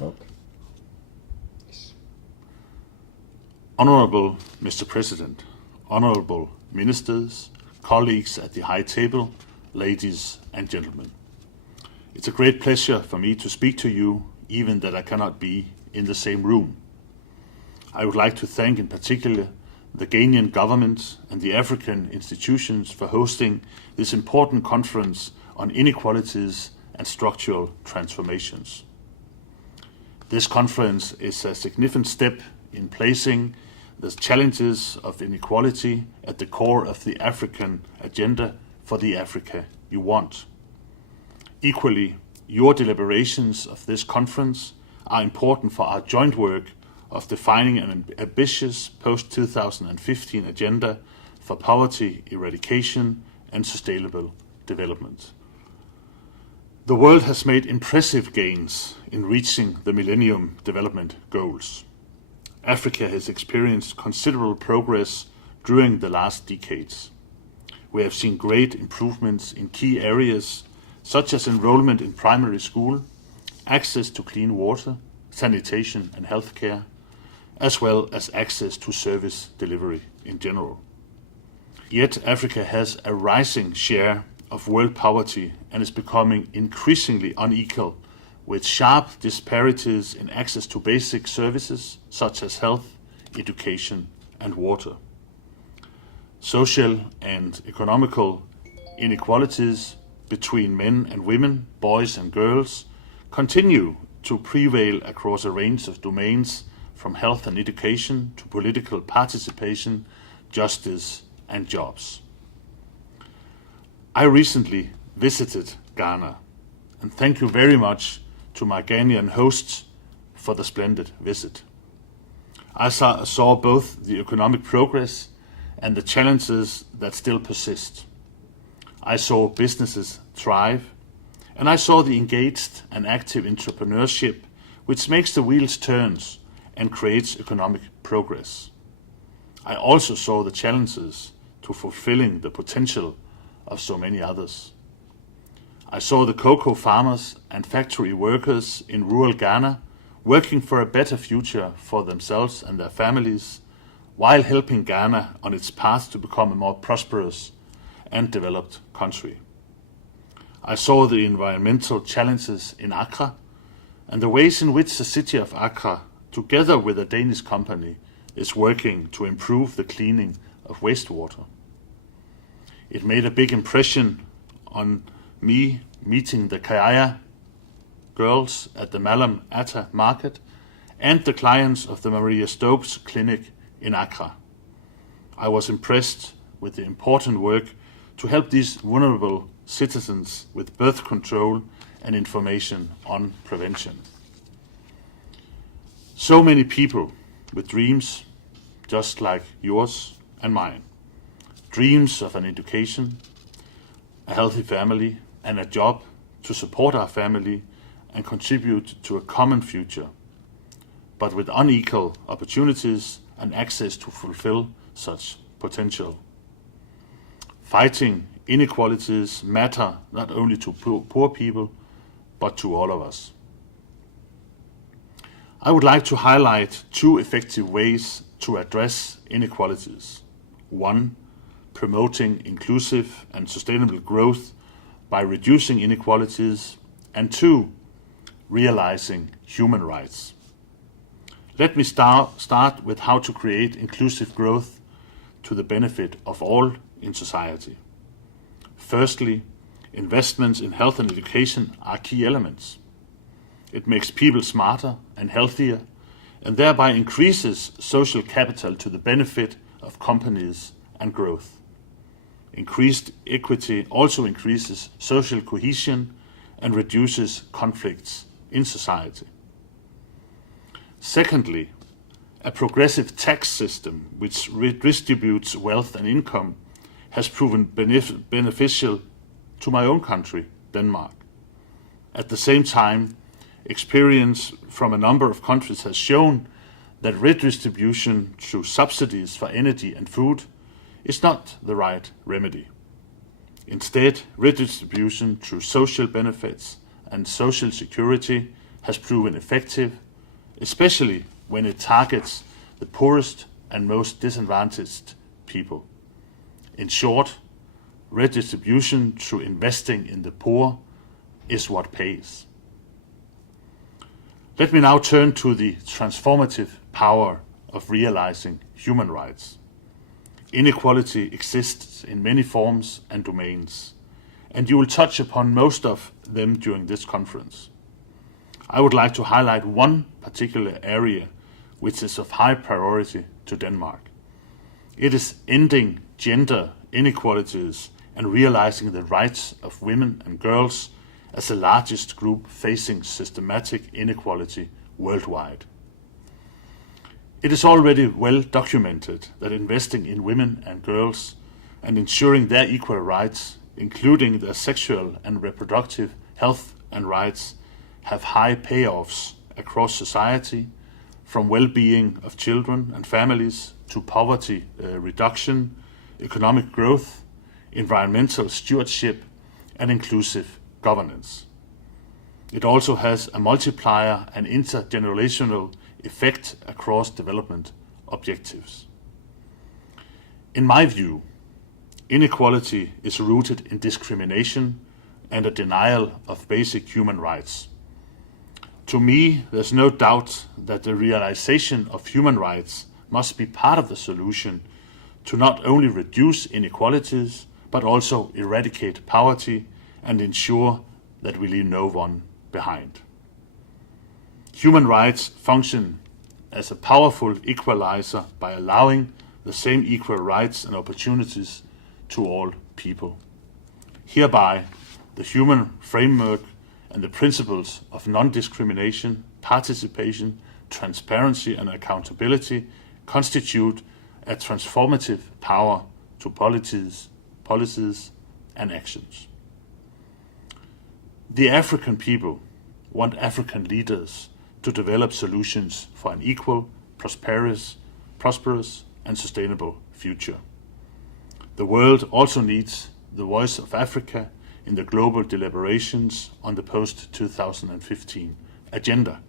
Okay. Yes. Honorable Mr. President, honorable ministers, colleagues at the high table, ladies and gentlemen. It's a great pleasure for me to speak to you, even that I cannot be in the same room. I would like to thank in particular the Ghanaian government and the African institutions for hosting this important conference on inequalities and structural transformations. This conference is a significant step in placing the challenges of inequality at the core of the African agenda for the Africa you want. Equally, your deliberations of this conference are important for our joint work of defining an ambitious post-2015 agenda for poverty eradication and sustainable development. The world has made impressive gains in reaching the Millennium Development Goals. Africa has experienced considerable progress during the last decades. We have seen great improvements in key areas such as enrollment in primary school, access to clean water, sanitation and healthcare, as well as access to service delivery in general. Yet Africa has a rising share of world poverty and is becoming increasingly unequal, with sharp disparities in access to basic services such as health, education and water. Social and economical inequalities between men and women, boys and girls, continue to prevail across a range of domains from health and education to political participation, justice and jobs. I recently visited Ghana, and thank you very much to my Ghanaian hosts for the splendid visit. I saw both the economic progress and the challenges that still persist. I saw businesses thrive, and I saw the engaged and active entrepreneurship which makes the wheels turn and creates economic progress. I also saw the challenges to fulfilling the potential of so many others. I saw the cocoa farmers and factory workers in rural Ghana working for a better future for themselves and their families, while helping Ghana on its path to become a more prosperous and developed country. I saw the environmental challenges in Accra and the ways in which the city of Accra, together with a Danish company, is working to improve the cleaning of wastewater. It made a big impression on me meeting the Kaya girls at the Malam Atta market and the clients of the Maria Stopes clinic in Accra. I was impressed with the important work to help these vulnerable citizens with birth control and information on prevention. So many people with dreams just like yours and mine. Dreams of an education, a healthy family, and a job to support our family and contribute to a common future, but with unequal opportunities and access to fulfill such potential. Fighting inequalities matter not only to poor people, but to all of us. I would like to highlight two effective ways to address inequalities. One, promoting inclusive and sustainable growth by reducing inequalities, and two, realizing human rights. Let me start with how to create inclusive growth to the benefit of all in society. Firstly, investments in health and education are key elements. It makes people smarter and healthier, and thereby increases social capital to the benefit of companies and growth. Increased equity also increases social cohesion and reduces conflicts in society. Secondly, a progressive tax system which redistributes wealth and income has proven beneficial to my own country, Denmark. At the same time, experience from a number of countries has shown that redistribution through subsidies for energy and food is not the right remedy. Instead, redistribution through social benefits and social security has proven effective, especially when it targets the poorest and most disadvantaged people. In short, redistribution through investing in the poor is what pays. Let me now turn to the transformative power of realizing human rights. Inequality exists in many forms and domains, and you will touch upon most of them during this conference. I would like to highlight one particular area which is of high priority to Denmark. It is ending gender inequalities and realizing the rights of women and girls as the largest group facing systematic inequality worldwide. It is already well documented that investing in women and girls and ensuring their equal rights, including their sexual and reproductive health and rights, have high payoffs across society, from well-being of children and families to poverty reduction, economic growth, environmental stewardship, and inclusive governance. It also has a multiplier and intergenerational effect across development objectives. In my view, inequality is rooted in discrimination and a denial of basic human rights. To me, there's no doubt that the realization of human rights must be part of the solution to not only reduce inequalities, but also eradicate poverty and ensure that we leave no one behind. Human rights function as a powerful equalizer by allowing the same equal rights and opportunities to all people. Hereby, the human framework and the principles of non-discrimination, participation, transparency, and accountability constitute a transformative power to policies and actions. The African people want African leaders to develop solutions for an equal, prosperous, and sustainable future. The world also needs the voice of Africa in the global deliberations on the post-2015 agenda.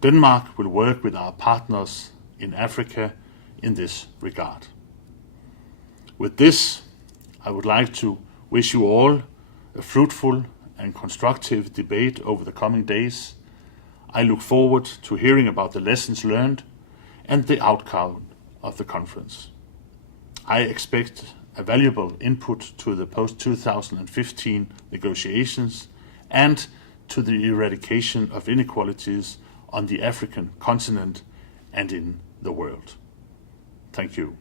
Denmark will work with our partners in Africa in this regard. With this, I would like to wish you all a fruitful and constructive debate over the coming days. I look forward to hearing about the lessons learned and the outcome of the conference. I expect a valuable input to the post-2015 negotiations and to the eradication of inequalities on the African continent and in the world. Thank you.